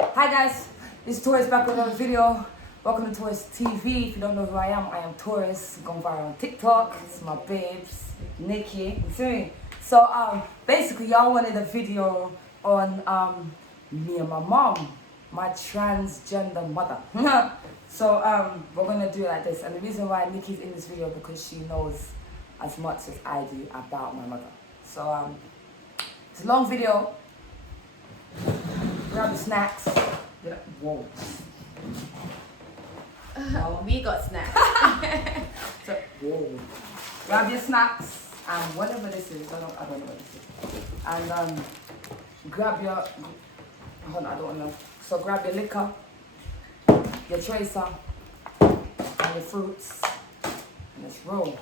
Hi guys, it's Taurus back with another video. Welcome to Taurus TV. If you don't know who I am Taurus, going viral on TikTok. It's my babes, Nikki. You see me? So basically y'all wanted a video on me and my mom, my transgender mother. So we're gonna do it like this, and the reason why Nikki's in this video because she knows as much as I do about my mother. So it's a long video. Grab the snacks. Whoa. We got snacks. So, whoa. Grab your snacks and whatever this is. I don't know what this is. And grab your. Hold on, I don't know. So grab your liquor, your tracer, and your fruits, and let's roll.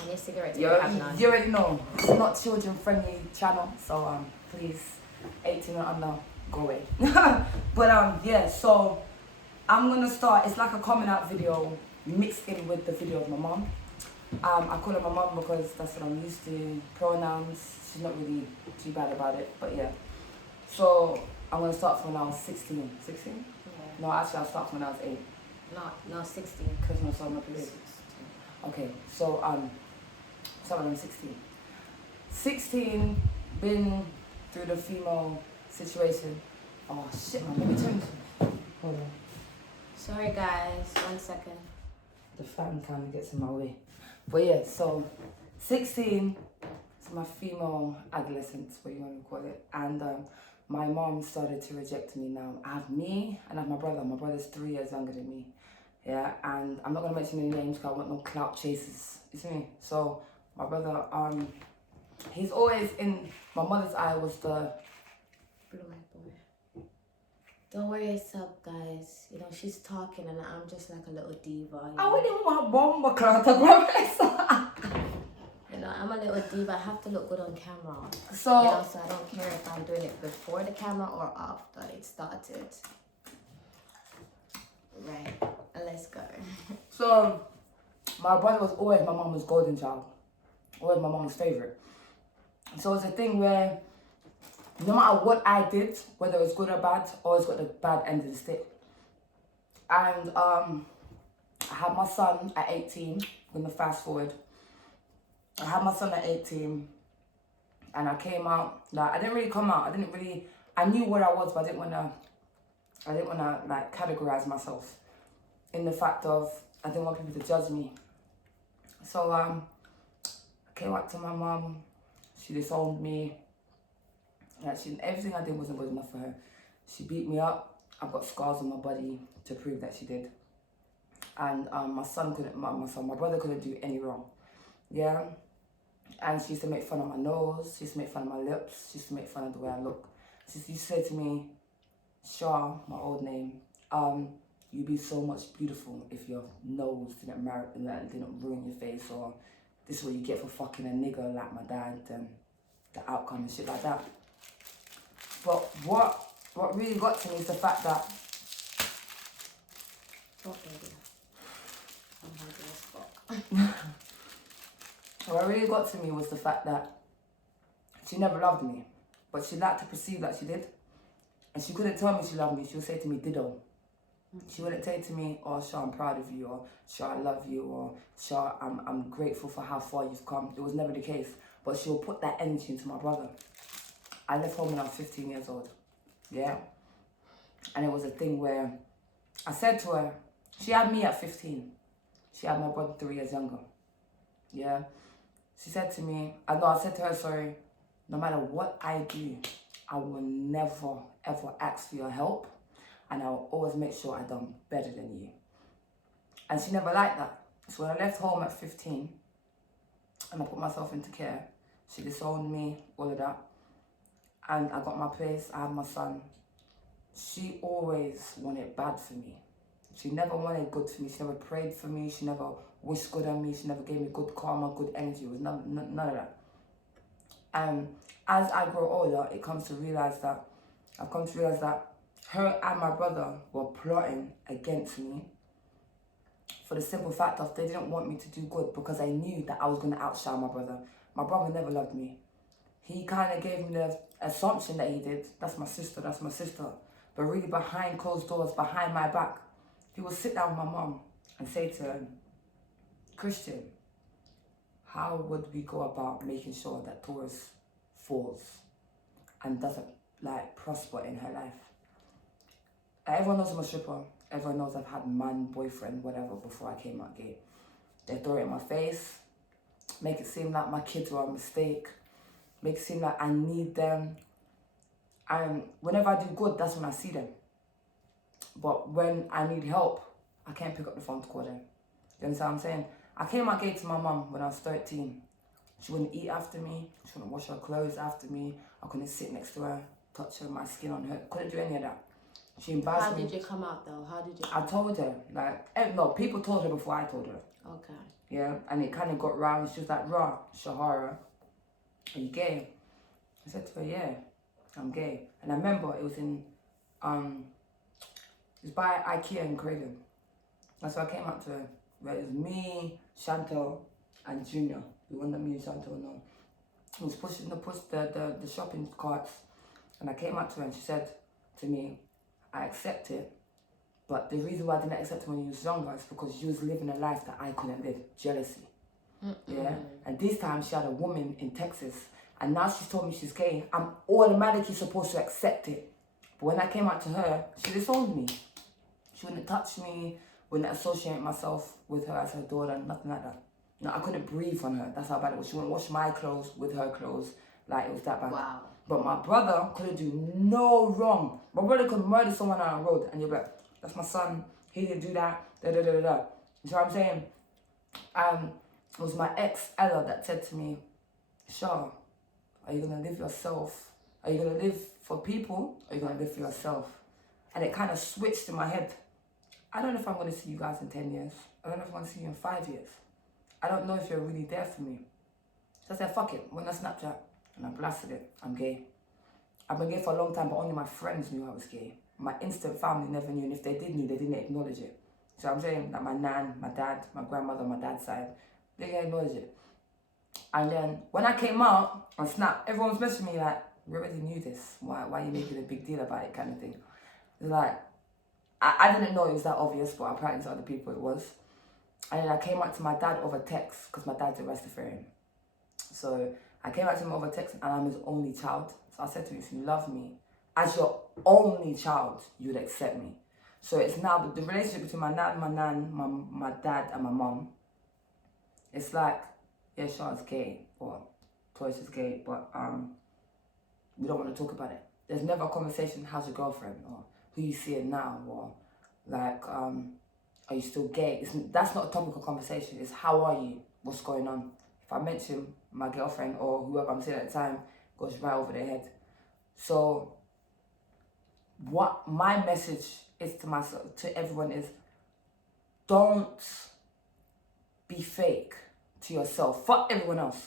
And your cigarettes. You already know it's not children-friendly channel, so please, 18 and under, go away. But yeah, so I'm gonna start. It's like a coming out video mixed in with the video of my mom. I call her my mom because that's what I'm used to. Pronouns. She's not really too bad about it, but yeah. So I'm gonna start from when I was 16. 16? Yeah. No, actually I'll start from when I was 8. No, 16. Because my son period. Okay, so start when I'm 16. 16, been through the female situation. Oh shit, man, let me change. Hold on. Sorry guys, 1 second. The fan kind of gets in my way. But yeah, so 16 is my female adolescence, what you want to call it. And my mom started to reject me now. I have me and I have my brother. My brother's 3 years younger than me. Yeah, and I'm not going to mention any names because I want no clout chasers. You see me? So my brother, he's always in my mother's eye was the blue-eyed boy. Don't worry yourself, guys. You know, she's talking and I'm just like a little diva. I wouldn't want bomb clout to grab myself. You know, I'm a little diva. I have to look good on camera. So, you know, so I don't care if I'm doing it before the camera or after it started. Right, let's go. So, my brother was always my mom's golden child. Always my mom's favorite. So it's a thing where no matter what I did, whether it was good or bad, always got the bad end of the stick. And I had my son at 18. I'm gonna fast forward. I had my son at 18, and I came out. Like I didn't really come out. I knew what I was, but I didn't wanna like categorize myself in the fact of I didn't want people to judge me. So I came out to my mom. She disowned me. Everything I did wasn't good enough for her. She beat me up. I've got scars on my body to prove that she did. And my brother couldn't do any wrong. Yeah. And she used to make fun of my nose. She used to make fun of my lips. She used to make fun of the way I look. She used to say to me, Shah, my old name, you'd be so much beautiful if your nose didn't ruin your face, or this is what you get for fucking a nigger like my dad, and the outcome and shit like that. But what really got to me is the fact that what really got to me was the fact that she never loved me, but she liked to perceive that she did. And she couldn't tell me she loved me. She would say to me, ditto. She wouldn't say to me, oh, Shah, I'm proud of you, or Shah, I love you, or Shah, I'm grateful for how far you've come. It was never the case. But she'll put that energy into my brother. I left home when I was 15 years old. Yeah. And it was a thing where I said to her, she had me at 15. She had my brother 3 years younger. Yeah. She said to me, I said to her, sorry, no matter what I do, I will never, ever ask for your help. And I will always make sure I've done better than you. And she never liked that. So when I left home at 15, and I put myself into care, she disowned me, all of that. And I got my place, I had my son. She always wanted bad for me. She never wanted good for me. She never prayed for me. She never wished good on me. She never gave me good karma, good energy. It was none of that. And as I grow older, I've come to realize that her and my brother were plotting against me for the simple fact of they didn't want me to do good because they knew that I was going to outshine my brother. My brother never loved me. He kind of gave me the assumption that he did. That's my sister. but really behind closed doors, behind my back, he would sit down with my mom and say to her, Christian, how would we go about making sure that Taurus falls and doesn't like prosper in her life? Everyone knows I'm a stripper. Everyone knows I've had man, boyfriend, whatever before I came out gay. They throw it in my face, make it seem like my kids were a mistake, make it seem like I need them. And whenever I do good, that's when I see them. But when I need help, I can't pick up the phone to call them. You understand what I'm saying? I came out gay to my mum when I was 13. She wouldn't eat after me. She wouldn't wash her clothes after me. I couldn't sit next to her, touch her, my skin on her. Couldn't do any of that. She embarrassed me. How did you come out though? How did you I told her. No, people told her before I told her. Okay. Yeah, and it kind of got round. She was like, Ra, Shahara, are you gay? I said to her, yeah, I'm gay. And I remember it was in, it was by IKEA in Croydon. And so I came up to her, where it was me, Chantal, and Junior. The one that me and Chantal know. He was pushing the shopping carts. And I came up to her and she said to me, I accept it. But the reason why I didn't accept it when you was younger is because you was living a life that I couldn't live. Jealousy. Yeah? And this time she had a woman in Texas. And now she's told me she's gay. I'm automatically supposed to accept it. But when I came out to her, she disowned me. She wouldn't touch me, wouldn't associate myself with her as her daughter, nothing like that. No, I couldn't breathe on her. That's how bad it was. She wouldn't wash my clothes with her clothes. Like, it was that bad. Wow. But my brother couldn't do no wrong. My brother could murder someone on the road and you're like, that's my son, he didn't do that, da da da da da. You know what I'm saying? It was my ex, Ella, that said to me, Shah, are you going to live yourself? Are you going to live for people or are you going to live for yourself? And it kind of switched in my head. I don't know if I'm going to see you guys in 10 years. I don't know if I'm going to see you in 5 years. I don't know if you're really there for me. So I said, fuck it, went on Snapchat and I blasted it. I'm gay. I've been gay for a long time, but only my friends knew I was gay. My instant family never knew, and if they did know, they didn't acknowledge it. So I'm saying that my nan, my dad, my grandmother, my dad's side, they didn't acknowledge it. And then when I came out on Snap, everyone was messaging me like, we already knew this. Why are you making a big deal about it, kind of thing? It's like, I didn't know it was that obvious, but apparently to other people it was. And then I came out to my dad over text, because my dad's a Rastafarian. So I came out to him over text, and I'm his only child. So I said to him, if you love me, as your only child, you'd accept me. So it's now the relationship between my dad, my dad, and my mum. It's like, yeah, Shah's gay, or Toys is gay, but we don't want to talk about it. There's never a conversation, how's your girlfriend, or who you seeing now, or like, are you still gay? That's not a topic of conversation. It's how are you? What's going on? If I mention my girlfriend or whoever I'm seeing at the time, it goes right over their head. So what my message is to myself, to everyone is, don't be fake to yourself. Fuck everyone else.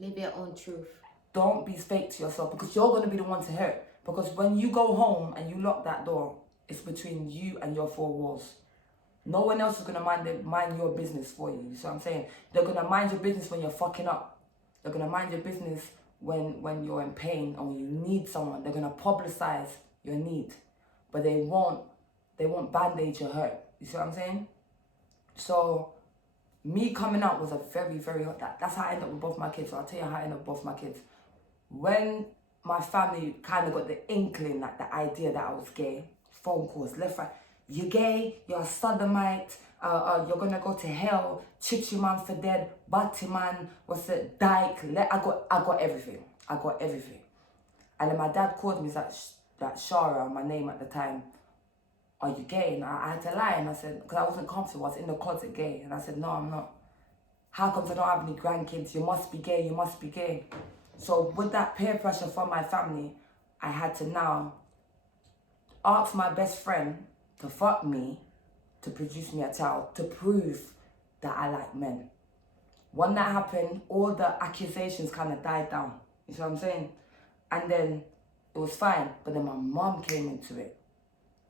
Live your own truth. Don't be fake to yourself, because you're going to be the one to hurt. Because when you go home and you lock that door, it's between you and your four walls. No one else is going to mind your business for you. You see what I'm saying? They're going to mind your business when you're fucking up. They're going to mind your business when you're in pain and when you need someone. They're going to publicize your need. But they won't band-aid your hurt. You see what I'm saying? So me coming out was a very, very hot. That's how I ended up with both my kids. So I'll tell you how I ended up with both my kids. When my family kind of got the inkling, like the idea that I was gay, phone calls, left, right. You're gay, you're a sodomite, you're gonna go to hell, chichi man for dead, batty man, what's it, dyke, I got everything. I got everything. And then my dad called me, that Shara, my name at the time, are you gay? And I had to lie, and I said, because I wasn't comfortable, I was in the closet gay, and I said, no, I'm not. How come I don't have any grandkids? You must be gay, you must be gay. So with that peer pressure from my family, I had to now ask my best friend to fuck me, to produce me a child, to prove that I like men. When that happened, all the accusations kind of died down. You see what I'm saying? And then it was fine, but then my mom came into it.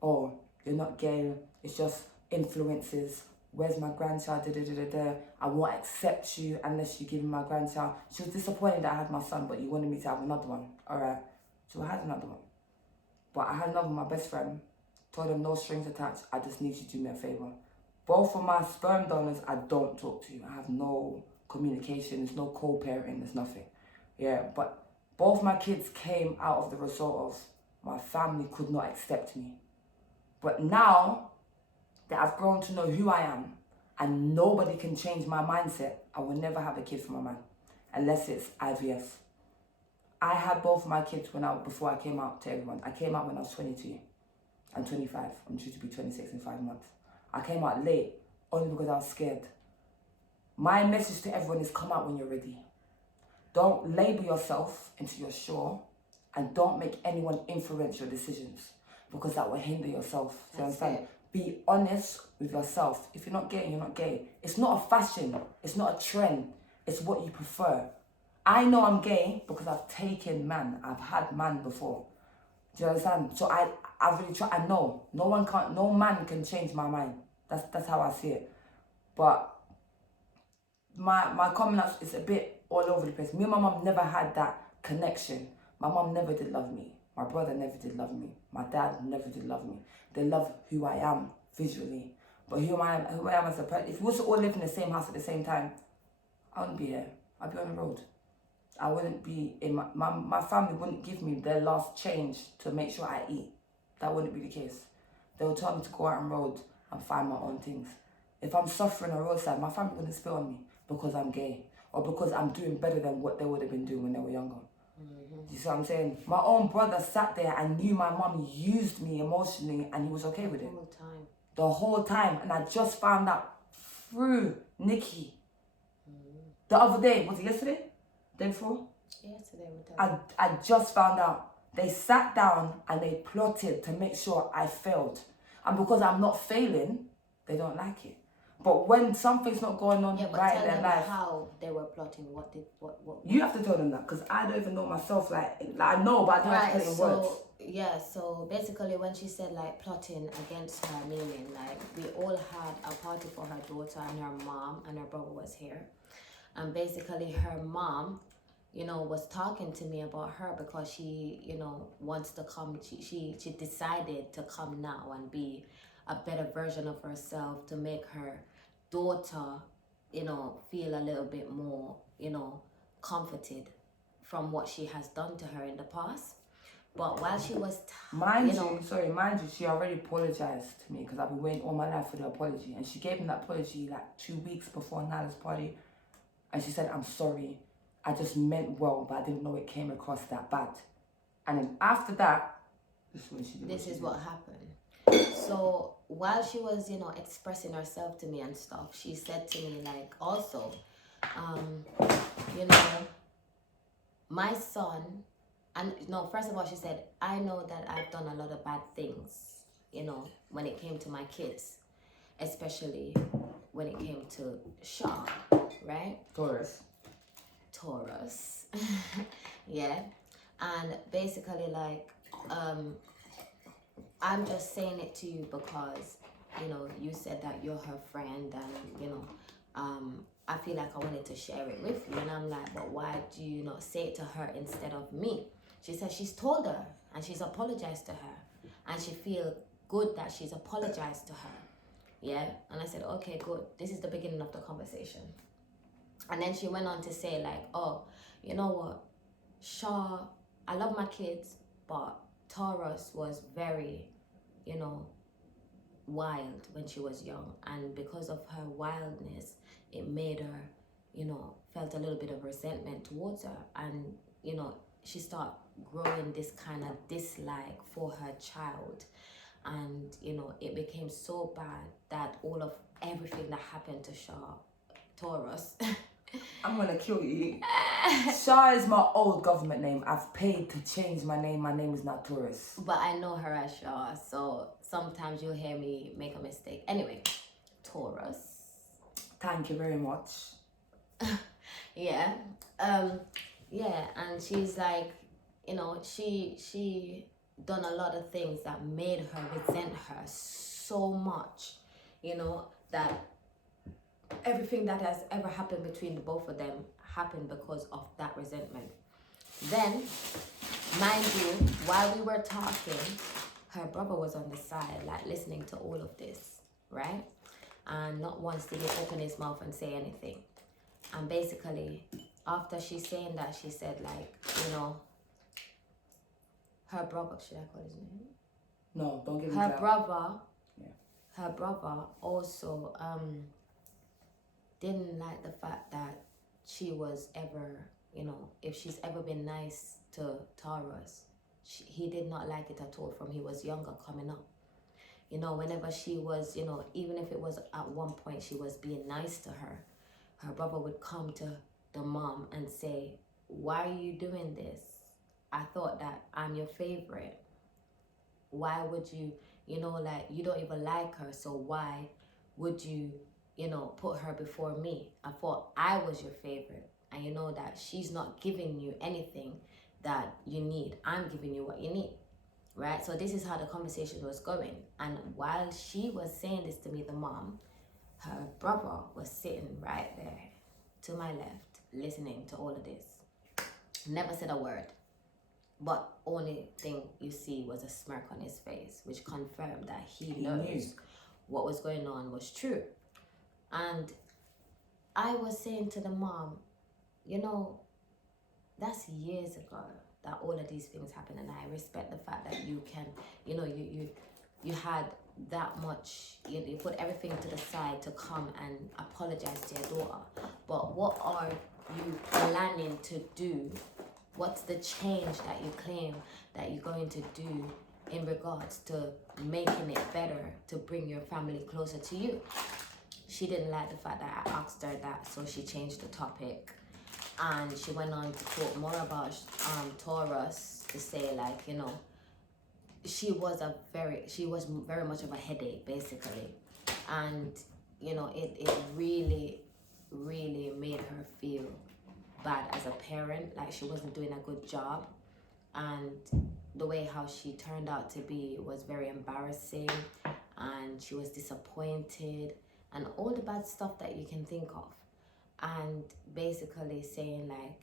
Oh, you're not gay, it's just influences. Where's my grandchild? Da, da, da, da, da. I won't accept you unless you give me my grandchild. She was disappointed that I had my son, but you wanted me to have another one. All right, so I had another one. But I had another, my best friend, told him no strings attached, I just need you to do me a favour. Both of my sperm donors, I don't talk to. I have no communication, there's no co-parenting, there's nothing. Yeah, but both my kids came out of the result of my family could not accept me. But now that I've grown to know who I am and nobody can change my mindset, I will never have a kid for my man unless it's IVF. I had both of my kids before I came out to everyone. I came out when I was 22. I'm 25. I'm due to be 26 in 5 months. I came out late only because I was scared. My message to everyone is come out when you're ready. Don't label yourself until you're sure, and don't make anyone influence your decisions because that will hinder yourself. Do you understand? Be honest with yourself. If you're not gay, you're not gay. It's not a fashion. It's not a trend. It's what you prefer. I know I'm gay because I've taken man. I've had man before. Do you understand? So I really try. I know no man can change my mind. That's how I see it. But my coming out is a bit all over the place. Me and my mum never had that connection. My mum never did love me. My brother never did love me. My dad never did love me. They love who I am visually. But who I am as a person. If we was to all live in the same house at the same time, I wouldn't be here. I'd be on the road. I wouldn't be in my family wouldn't give me their last change to make sure I eat. That wouldn't be the case. They would tell me to go out on road and find my own things. If I'm suffering on the roadside, my family wouldn't spit on me because I'm gay or because I'm doing better than what they would have been doing when they were younger. Mm-hmm. You see what I'm saying? My own brother sat there and knew my mum used me emotionally and he was okay with it. The whole time. And I just found out through Nikki. Mm-hmm. The other day, was it yesterday? Day before? Yesterday. I just found out. They sat down and they plotted to make sure I failed. And because I'm not failing, they don't like it. But when something's not going on right in their life, how they were plotting. What? You have to tell them that because I don't even know myself. Like I know, but I don't have to put it in words. Yeah. So basically, when she said like plotting against her, meaning like we all had a party for her daughter and her mom and her brother was here, and basically her mom, was talking to me about her because she, wants to come. She decided to come now and be a better version of herself to make her daughter, feel a little bit more, comforted from what she has done to her in the past. But while she was, mind you, she already apologized to me because I've been waiting all my life for the apology, and she gave me that apology like 2 weeks before Nala's party, and she said, "I'm sorry, I just meant well, but I didn't know it came across that bad." And then after that, this is what happened. So while she was, expressing herself to me and stuff, she said to me like, also, my son, and no, first of all, she said, I know that I've done a lot of bad things, when it came to my kids, especially when it came to Shaw, right? Taurus. Yeah. And basically like, I'm just saying it to you because, you said that you're her friend and, I feel like I wanted to share it with you. And I'm like, but why do you not say it to her instead of me? She said she's told her and she's apologized to her. And she feels good that she's apologized to her. Yeah. And I said, okay, good. This is the beginning of the conversation. And then she went on to say like, oh, you know what? Shaw, I love my kids, but Taurus was very, wild when she was young. And because of her wildness, it made her, felt a little bit of resentment towards her. And, she started growing this kind of dislike for her child. And, it became so bad that everything that happened to Shaw, Taurus, I'm gonna kill you. Shah is my old government name. I've paid to change my name. My name is not Taurus. But I know her as Shah, so sometimes you'll hear me make a mistake. Anyway, Taurus. Thank you very much. Yeah. Yeah, and she's like, she done a lot of things that made her resent her so much, that everything that has ever happened between the both of them happened because of that resentment. Then, mind you, while we were talking, her brother was on the side, like listening to all of this, right? And not once did he open his mouth and say anything. And basically, after she's saying that, she said, like, her brother, should I call his name? No, don't give me Her that. brother, Yeah. her brother also didn't like the fact that she was ever, if she's ever been nice to Taurus, he did not like it at all from he was younger coming up. Whenever she was, even if it was at one point she was being nice to her, her brother would come to the mom and say, why are you doing this? I thought that I'm your favorite. Why would you, like, you don't even like her, so why would you, put her before me? I thought I was your favorite, and you know that she's not giving you anything that you need. I'm giving you what you need, right? So this is how the conversation was going. And while she was saying this to me, the mom, her brother was sitting right there to my left, listening to all of this. Never said a word. But only thing you see was a smirk on his face, which confirmed that he knows what was going on was true. And I was saying to the mom, that's years ago that all of these things happened, and I respect the fact that you can, you had that much, you put everything to the side to come and apologize to your daughter. But what are you planning to do? What's the change that you claim that you're going to do in regards to making it better to bring your family closer to you? She didn't like the fact that I asked her that, so she changed the topic. And she went on to talk more about Taurus, to say, like, she was very much of a headache, basically. And, it really, really made her feel bad as a parent, like she wasn't doing a good job. And the way how she turned out to be was very embarrassing, and she was disappointed, and all the bad stuff that you can think of. And basically saying, like,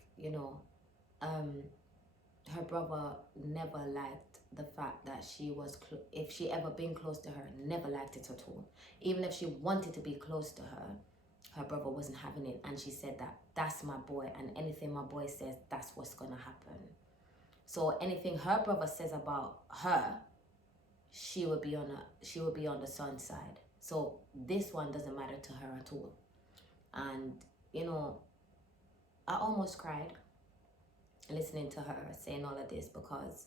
her brother never liked the fact that she was, if she ever been close to her, never liked it at all. Even if she wanted to be close to her, her brother wasn't having it. And she said that that's my boy, and anything my boy says, that's what's gonna happen. So anything her brother says about her, she would be on the son's side. So this one doesn't matter to her at all. And I almost cried listening to her saying all of this, because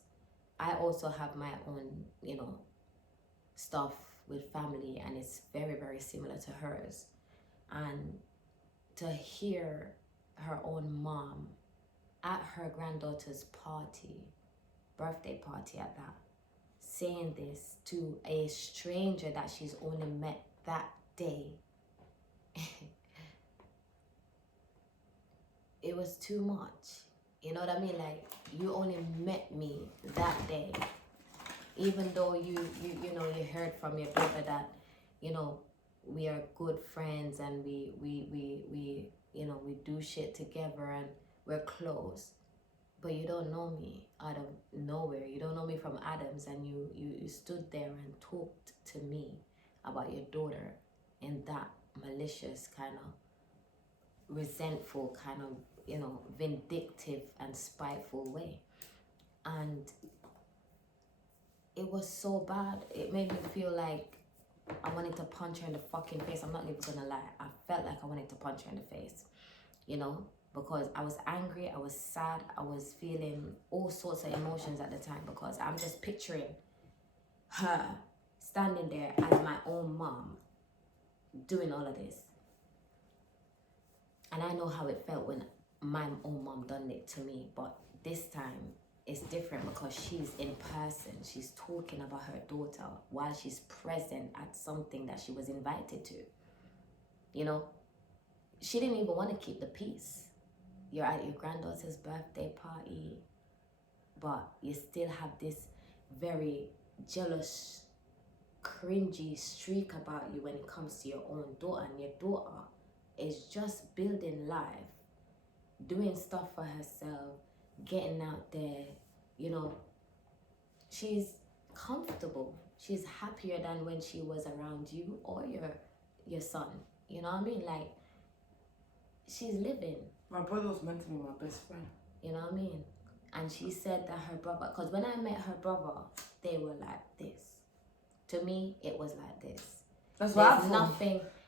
I also have my own, stuff with family, and it's very, very similar to hers. And to hear her own mom at her granddaughter's birthday party at that, saying this to a stranger that she's only met that day, it was too much. You know what I mean? Like, you only met me that day, even though you heard from your daughter that, we are good friends, and we do shit together, and we're close. But you don't know me out of nowhere. You don't know me from Adams, and you stood there and talked to me about your daughter in that malicious, kind of resentful, kind of, vindictive and spiteful way. And it was so bad. It made me feel like I wanted to punch her in the fucking face. I'm not even gonna lie. I felt like I wanted to punch her in the face, because I was angry, I was sad, I was feeling all sorts of emotions at the time, because I'm just picturing her standing there as my own mom doing all of this. And I know how it felt when my own mom done it to me, but this time it's different, because she's in person. She's talking about her daughter while she's present at something that she was invited to. She didn't even want to keep the peace. You're at your granddaughter's birthday party, but you still have this very jealous, cringy streak about you when it comes to your own daughter. And your daughter is just building life, doing stuff for herself, getting out there, you know, she's comfortable. She's happier than when she was around you or your son. You know what I mean? Like, she's living. My brother was meant to be my best friend. You know what I mean? And she said that her brother, because when I met her brother, they were like this. To me, it was like this. That's what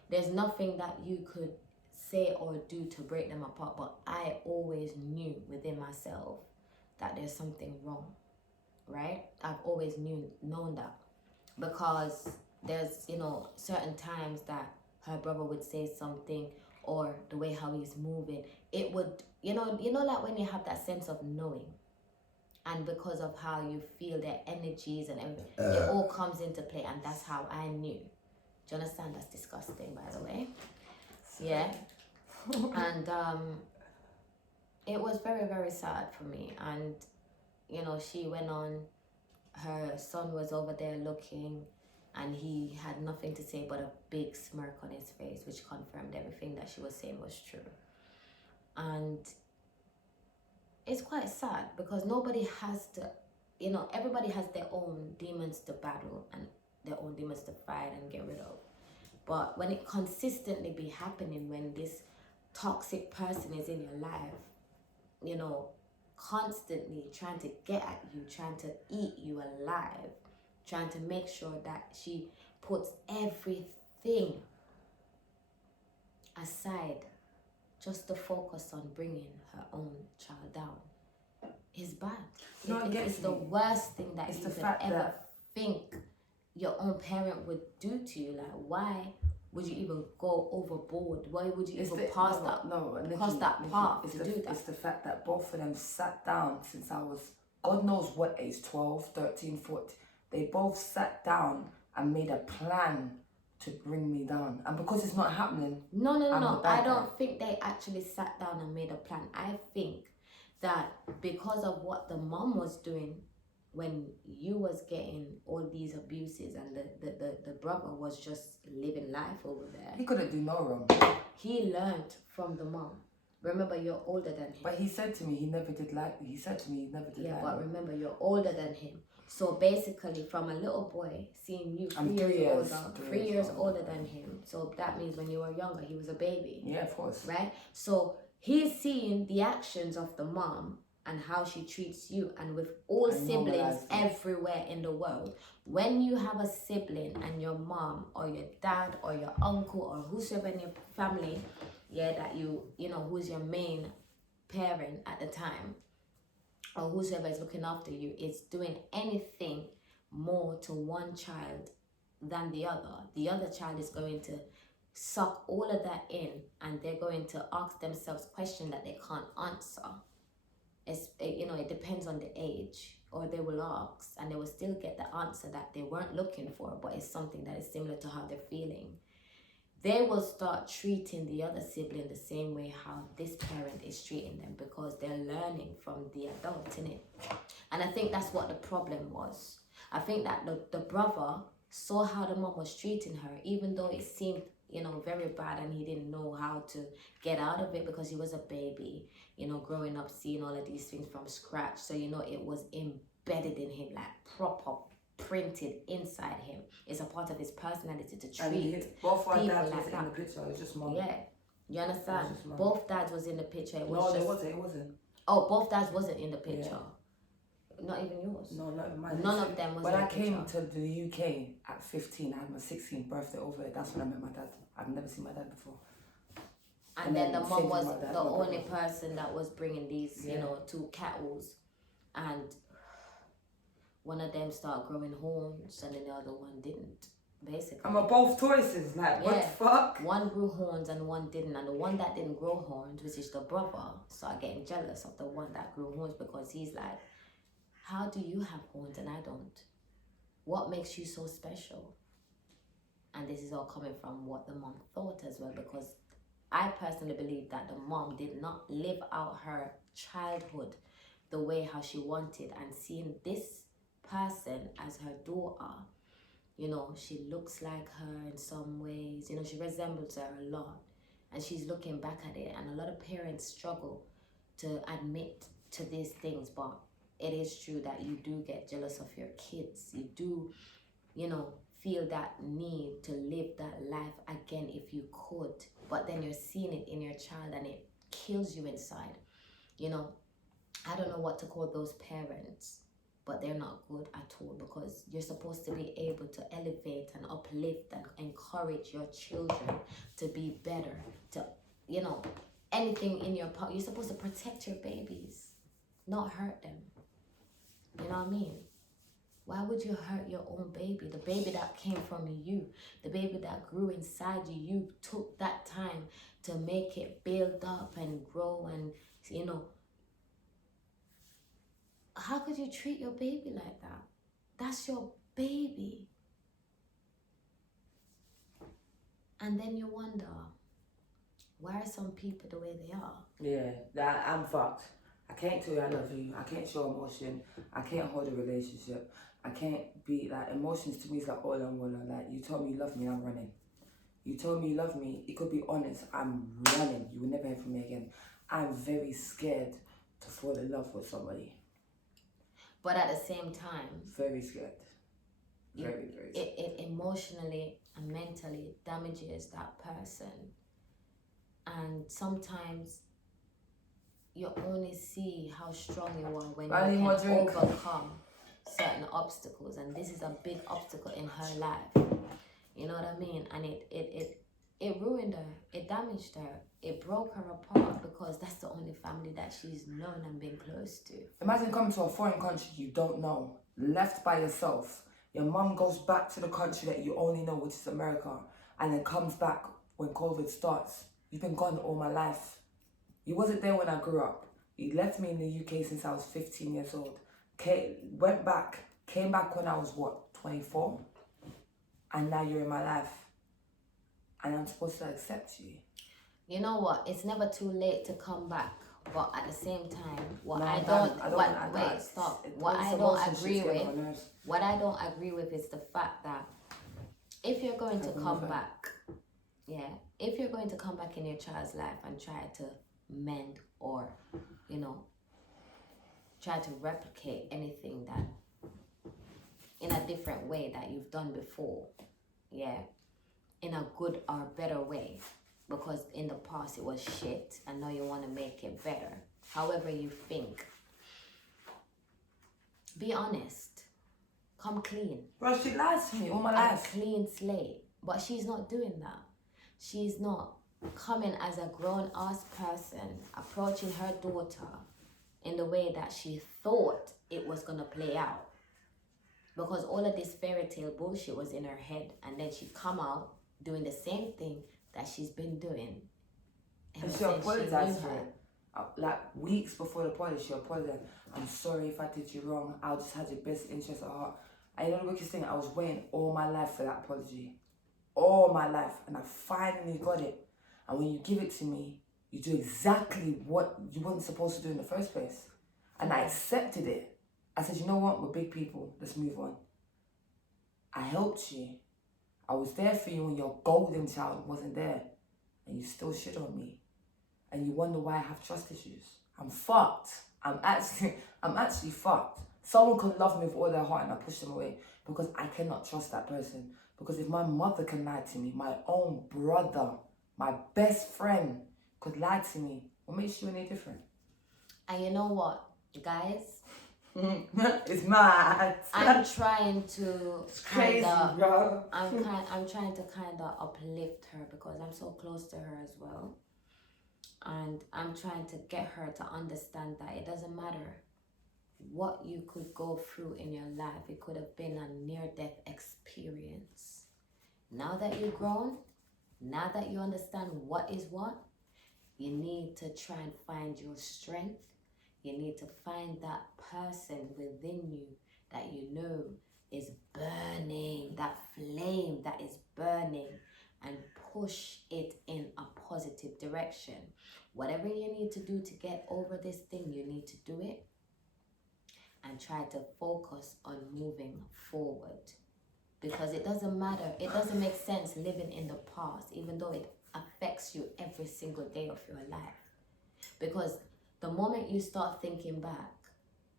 There's nothing that you could say or do to break them apart, but I always knew within myself that there's something wrong, right? I've always known that, because there's, you know, certain times that her brother would say something, or the way how he's moving, it would, you know, like when you have that sense of knowing, and because of how you feel their energies and everything, it all comes into play, and that's how I knew. Do you understand? That's disgusting, by the way. Yeah. And it was very, very sad for me. And, you know, she went on, her son was over there looking, and he had nothing to say but a big smirk on his face, which confirmed everything that she was saying was true. And it's quite sad, because nobody has to, you know, everybody has their own demons to battle and their own demons to fight and get rid of. But when it consistently be happening, when this toxic person is in your life, you know, constantly trying to get at you, trying to eat you alive, trying to make sure that she puts everything aside just to focus on bringing her own child down, is bad. It's the worst thing that you could ever think your own parent would do to you. Like, why would you even go overboard? Why would you even pass that path to do that? It's the fact that both of them sat down since I was, God knows what age, 12, 13, 14. They both sat down and made a plan to bring me down. And because it's not happening... No. I don't think they actually sat down and made a plan. I think that because of what the mom was doing when you was getting all these abuses, and the brother was just living life over there. He couldn't do no wrong. He learned from the mom. Remember, you're older than him. But he said to me he never did like me. Yeah, but remember, you're older than him. So basically, from a little boy seeing you 3 years older than him. So that means when you were younger, he was a baby. Yeah, of course. Right? So he's seeing the actions of the mom and how she treats you, and with all siblings everywhere in the world. When you have a sibling and your mom or your dad or your uncle or whosoever in your family, yeah, that you know, who's your main parent at the time, or whosoever is looking after you, is doing anything more to one child than the other child is going to suck all of that in, and they're going to ask themselves questions that they can't answer. It depends on the age, or they will ask and they will still get the answer that they weren't looking for, but it's something that is similar to how they're feeling. They will start treating the other sibling the same way how this parent is treating them, because they're learning from the adult, innit? And I think that's what the problem was. I think that the brother saw how the mom was treating her, even though it seemed, very bad, and he didn't know how to get out of it because he was a baby, growing up, seeing all of these things from scratch. So, it was embedded in him, like proper printed inside him. It's a part of his personality to treat both our people dads like was that. In the picture. It was just mom. Yeah, you understand? Both dads was in the picture. It wasn't. Oh, both dads wasn't in the picture. Yeah. Not even yours. No, not even mine. None of them was. When I came to the UK at 15, I had my 16th birthday over there. That's when I met my dad. I've never seen my dad before. And then the mom was the only person that was bringing these, two catwalls, and one of them started growing horns and then the other one didn't, basically. And we're both choices, like, what the fuck? One grew horns and one didn't, and the one that didn't grow horns, which is the brother, started getting jealous of the one that grew horns, because he's like, how do you have horns and I don't? What makes you so special? And this is all coming from what the mom thought as well, because I personally believe that the mom did not live out her childhood the way how she wanted, and seeing this person as her daughter, she looks like her in some ways, she resembles her a lot, and she's looking back at it, and a lot of parents struggle to admit to these things, but it is true that you do get jealous of your kids. You do, feel that need to live that life again if you could, but then you're seeing it in your child and it kills you inside. I don't know what to call those parents, but they're not good at all, because you're supposed to be able to elevate and uplift and encourage your children to be better, to, anything in your power. You're supposed to protect your babies, not hurt them. You know what I mean? Why would you hurt your own baby? The baby that came from you, the baby that grew inside you. You took that time to make it build up and grow, and how could you treat your baby like that? That's your baby. And then you wonder, why are some people the way they are? Yeah, I'm fucked. I can't tell you I love you. I can't show emotion. I can't hold a relationship. I can't be like, emotions to me is like oil and water. Like, you told me you love me, I'm running. You told me you love me, it could be honest, I'm running. You will never hear from me again. I'm very scared to fall in love with somebody. But at the same time, very scared. Very scared. It emotionally and mentally damages that person. And sometimes you only see how strong you are when you can overcome certain obstacles. And this is a big obstacle in her life. You know what I mean? And it ruined her. It damaged her. It broke her apart, because that's the only family that she's known and been close to. Imagine coming to a foreign country you don't know, left by yourself. Your mum goes back to the country that you only know, which is America, and then comes back when COVID starts. You've been gone all my life. You wasn't there when I grew up. You left me in the UK since I was 15 years old. Came back when I was, 24? And now you're in my life. And I'm supposed to accept you. You know what? It's never too late to come back. But at the same time, what I don't agree with is the fact that if you're going to come back, if you're going to come back in your child's life and try to mend or, try to replicate anything that in a different way that you've done before, in a good or better way, because in the past it was shit and now you want to make it better. However you think, be honest, come clean. Bro, she lies to me all my life. A clean slate. But she's not doing that. She's not coming as a grown-ass person, approaching her daughter in the way that she thought it was going to play out. Because all of this fairy tale bullshit was in her head, and then she come out doing the same thing that she's been doing. And she apologized for it. Like weeks before the party, she apologized. I'm sorry if I did you wrong. I just had your best interest at heart. And you know the wickedest thing? I was waiting all my life for that apology. All my life. And I finally got it. And when you give it to me, you do exactly what you weren't supposed to do in the first place. And I accepted it. I said, you know what? We're big people. Let's move on. I helped you. I was there for you when your golden child wasn't there. And you still shit on me. And you wonder why I have trust issues. I'm fucked. I'm actually fucked. Someone could love me with all their heart and I push them away because I cannot trust that person. Because if my mother can lie to me, my own brother, my best friend could lie to me, what makes you any different? And you know what, guys? It's mad. I'm trying to it's crazy, bro. I'm trying to kind of uplift her because I'm so close to her as well. And I'm trying to get her to understand that it doesn't matter what you could go through in your life. It could have been a near-death experience. Now that you've grown, now that you understand what is what, you need to try and find your strength. You need to find that person within you that you know is burning, that flame that is burning, and push it in a positive direction. Whatever you need to do to get over this thing, you need to do it and try to focus on moving forward. Because it doesn't matter, it doesn't make sense living in the past, even though it affects you every single day of your life. Because The moment you start thinking back,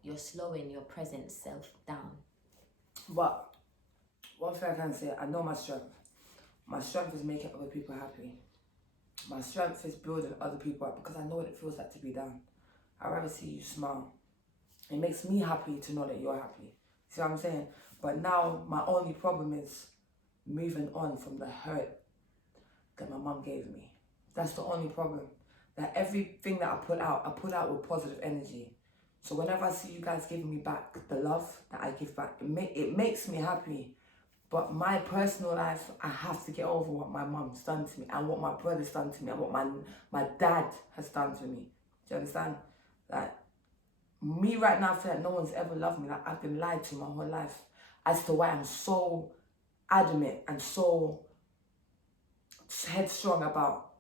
you're slowing your present self down. But one thing I can say, I know my strength. My strength is making other people happy. My strength is building other people up because I know what it feels like to be down. I'd rather see you smile. It makes me happy to know that you're happy. See what I'm saying? But now my only problem is moving on from the hurt that my mum gave me. That's the only problem. That everything that I put out with positive energy. So whenever I see you guys giving me back the love that I give back, it makes me happy. But my personal life, I have to get over what my mum's done to me and what my brother's done to me and what my dad has done to me. Do you understand? Like, me right now, I feel like no one's ever loved me. Like, I've been lied to my whole life as to why I'm so adamant and so headstrong about,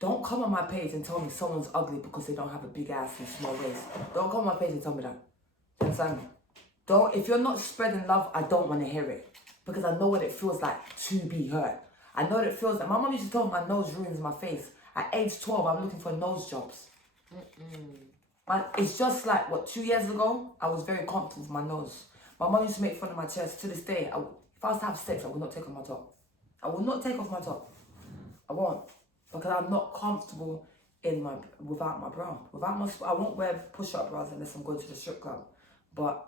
don't come on my page and tell me someone's ugly because they don't have a big ass and small waist. Don't come on my page and tell me that. Do you understand me? If you're not spreading love, I don't want to hear it. Because I know what it feels like to be hurt. I know what it feels like. My mom used to tell me my nose ruins my face. At age 12, I'm looking for nose jobs. And it's just like, 2 years ago, I was very comfortable with my nose. My mom used to make fun of my chest. To this day, if I was to have sex, I would not take off my top. I will not take off my top. I won't. Because I'm not comfortable without my bra. I won't wear push-up bras unless I'm going to the strip club. But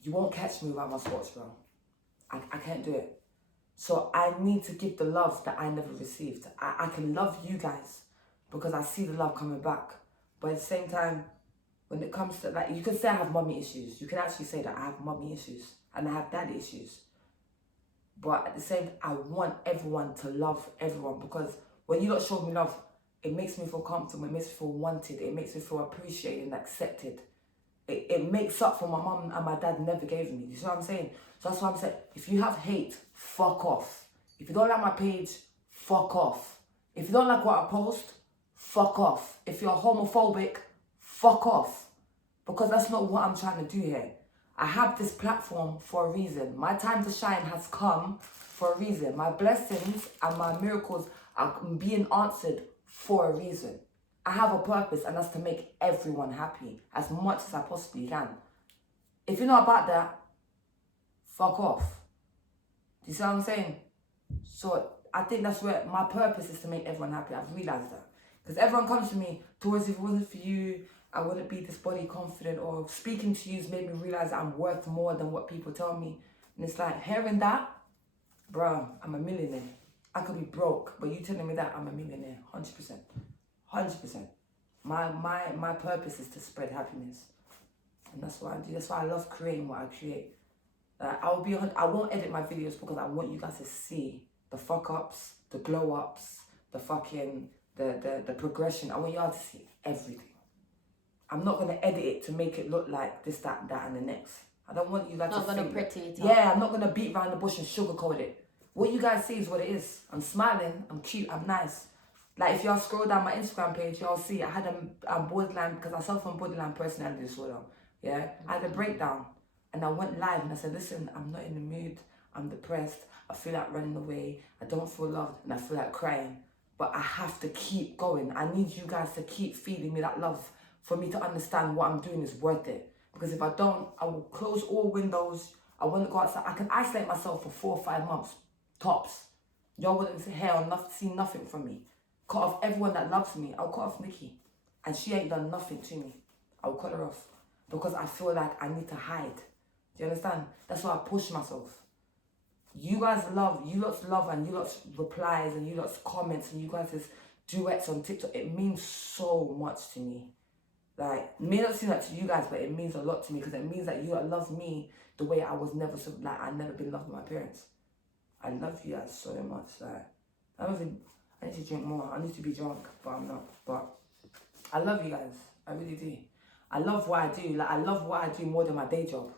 you won't catch me without my sports bra. I can't do it. So I need to give the love that I never received. I can love you guys because I see the love coming back. But at the same time, when it comes to, like, you can say I have mommy issues. You can actually say that I have mommy issues and I have daddy issues. But at the same, I want everyone to love everyone because when you lot show me love, it makes me feel comfortable. It makes me feel wanted. It makes me feel appreciated and accepted. It makes up for my mum and my dad never gave me. You see what I'm saying? So that's what I'm saying. If you have hate, fuck off. If you don't like my page, fuck off. If you don't like what I post, fuck off. If you're homophobic, fuck off. Because that's not what I'm trying to do here. I have this platform for a reason. My time to shine has come for a reason. My blessings and my miracles are being answered for a reason. I have a purpose, and that's to make everyone happy as much as I possibly can. If you're not about that, fuck off. Do you see what I'm saying? So I think that's where my purpose is, to make everyone happy. I've realised that. Because everyone comes to me towards, if it wasn't for you, I wouldn't be this body confident, or speaking to you has made me realise that I'm worth more than what people tell me. And it's like, hearing that, bro, I'm a millionaire. I could be broke, but you telling me that, I'm a millionaire, 100%. 100%. My purpose is to spread happiness. And that's what I do. That's why I love creating what I create. I won't edit my videos because I want you guys to see the fuck ups, the glow ups, the fucking, the progression. I want you all to see everything. I'm not going to edit it to make it look like this, that, and the next. I don't want you guys to think. Not going to pretty it up. Yeah, I'm not going to beat around the bush and sugarcoat it. What you guys see is what it is. I'm smiling, I'm cute, I'm nice. Like, if y'all scroll down my Instagram page, y'all see I had a borderline, because I suffer from borderline personality disorder. Yeah, I had a breakdown, and I went live and I said, listen, I'm not in the mood, I'm depressed, I feel like running away, I don't feel loved, and I feel like crying. But I have to keep going. I need you guys to keep feeding me that love for me to understand what I'm doing is worth it. Because if I don't, I will close all windows. I won't go outside. I can isolate myself for 4 or 5 months, tops. Y'all wouldn't see nothing from me. Cut off everyone that loves me. I'll cut off Nikki. And she ain't done nothing to me. I'll cut her off. Because I feel like I need to hide. Do you understand? That's why I push myself. You guys love, you lot's love and you lot's replies and you lot's comments and you guys' duets on TikTok. It means so much to me. Like, it may not seem like to you guys, but it means a lot to me, because it means that you lot love me the way I was never, I never been loved by my parents. I love you guys so much. Like, I need to drink more. I need to be drunk, but I'm not. But I love you guys. I really do. I love what I do. Like, I love what I do more than my day job.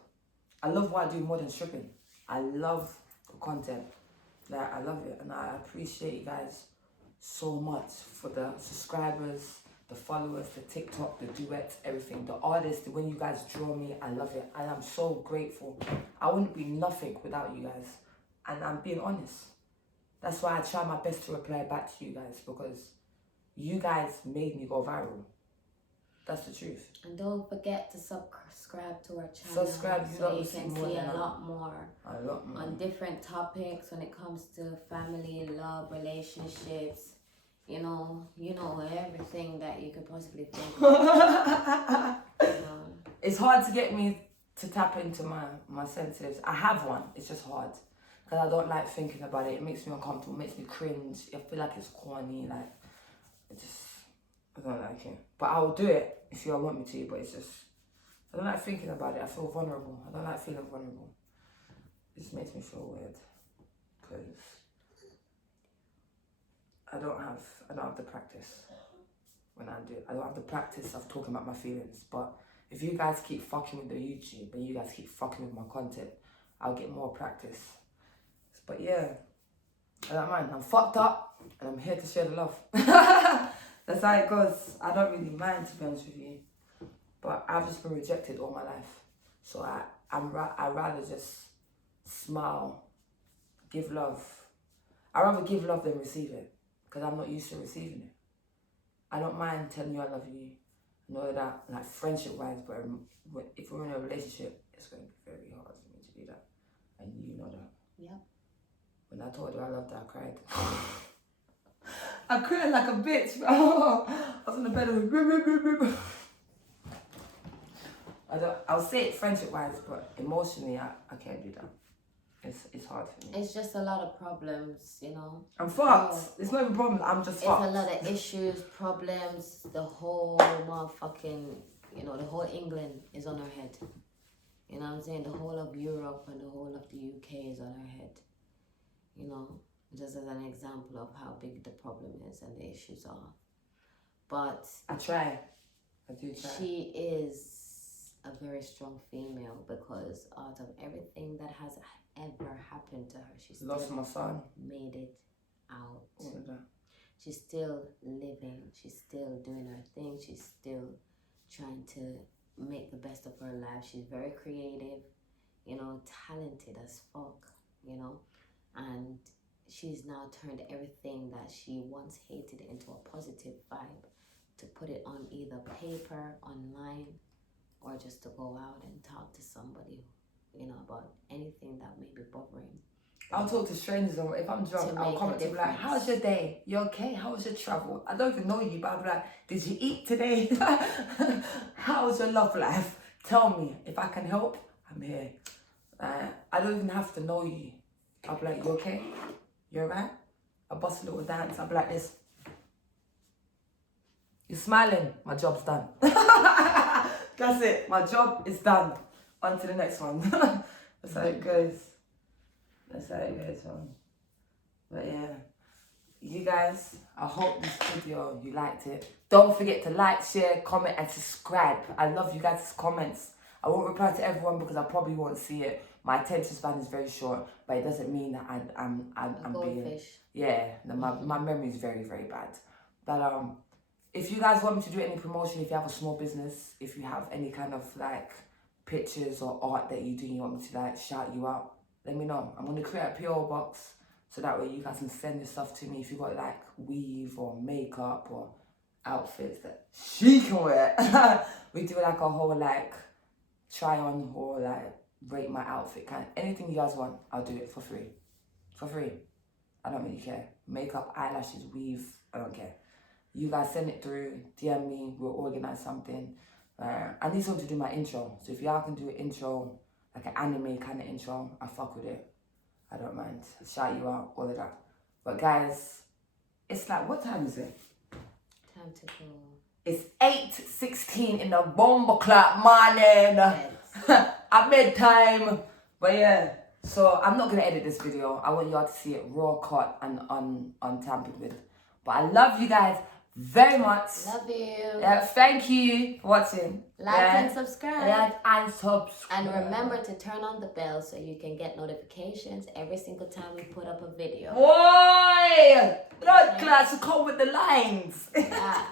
I love what I do more than stripping. I love the content. Like, I love it. And I appreciate you guys so much for the subscribers, the followers, the TikTok, the duets, everything. The artists, when you guys draw me, I love it. I am so grateful. I wouldn't be nothing without you guys. And I'm being honest. That's why I try my best to reply back to you guys, because you guys made me go viral. That's the truth. And don't forget to subscribe to our channel. Subscribe, so you can see a lot more more on different topics when it comes to family, love, relationships. You know everything that you could possibly think of. It's hard to get me to tap into my senses. I have one. It's just hard because I don't like thinking about it. It makes me uncomfortable. It makes me cringe. I feel like it's corny. Like I don't like it. But I will do it if you all want me to. But it's just I don't like thinking about it. I feel vulnerable. I don't like feeling vulnerable. It just makes me feel weird because I don't have the practice when I do it. I don't have the practice of talking about my feelings. But if you guys keep fucking with the YouTube and you guys keep fucking with my content, I'll get more practice. But yeah, I don't mind. I'm fucked up and I'm here to share the love. That's how it goes. I don't really mind, to be honest with you. But I've just been rejected all my life. So I'd rather just smile, give love. I'd rather give love than receive it because I'm not used to receiving it. I don't mind telling you I love you and all of that, like friendship-wise, but if we're in a relationship, it's going to be very hard for me to do that. And you know that. Yeah. When I told her I loved her, I cried. I cried like a bitch. I was in the bed with I'll say it friendship-wise, but emotionally, I can't do that. It's hard for me. It's just a lot of problems, you know. I'm fucked. It's not even problems. I'm just fucked. It's a lot of issues, problems. The whole motherfucking, the whole England is on our head. You know what I'm saying? The whole of Europe and the whole of the UK is on our head. You know, just as an example of how big the problem is and the issues are. But I try. I do try. She is a very strong female because out of everything that has ever happened to her, she still lost my son. Made it out. All of that. She's still living. She's still doing her thing. She's still trying to make the best of her life. She's very creative, talented as fuck, and she's now turned everything that she once hated into a positive vibe to put it on either paper, online, or just to go out and talk to somebody, about anything that may be bothering. I'll talk to strangers, or if I'm drunk, I'll comment to be like, how's your day? You okay? How was your travel? I don't even know you, but I'll be like, did you eat today? How's your love life? Tell me. If I can help, I'm here. I don't even have to know you. I'll be like, you okay? You alright? I'll bust a little dance. I'll be like this. You're smiling. My job's done. That's it. My job is done. On to the next one. That's how it goes. That's how it goes, man. But yeah, you guys, I hope this video, you liked it. Don't forget to like, share, comment, and subscribe. I love you guys' comments. I won't reply to everyone because I probably won't see it. My attention span is very short, but it doesn't mean that I'm being... Yeah, my memory is very, very bad. But if you guys want me to do any promotion, if you have a small business, if you have any kind of like pictures or art that you do and you want me to like shout you out, let me know. I'm going to create a PO box so that way you guys can send your stuff to me if you got like weave or makeup or outfits that she can wear. We do like a whole like try on or like rate my outfit kind of anything you guys want. I'll do it for free. For free. I don't really care. Makeup, eyelashes, weave, I don't care. You guys send it through, DM me, we'll organize something. I need someone to do my intro. So if y'all can do an intro, like an anime kind of intro, I fuck with it. I don't mind. I'll shout you out, all of that. But guys, it's like, what time is it? Time to go. It's 8:16 in the bomber clock morning. At bedtime. But yeah, so I'm not going to edit this video. I want y'all to see it raw, cut, and untampered with. But I love you guys very much. Love you. Thank you for watching. Like and subscribe. Like and subscribe. And remember to turn on the bell so you can get notifications every single time we put up a video. Boy! Blood class, you come with the lines. Yeah.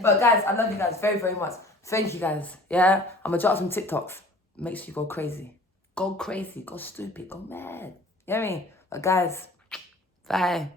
But guys, I love you guys very, very much. Thank you guys. Yeah? I'm going to drop some TikToks. Make sure you go crazy. Go crazy. Go stupid. Go mad. You know what I mean? But guys, bye.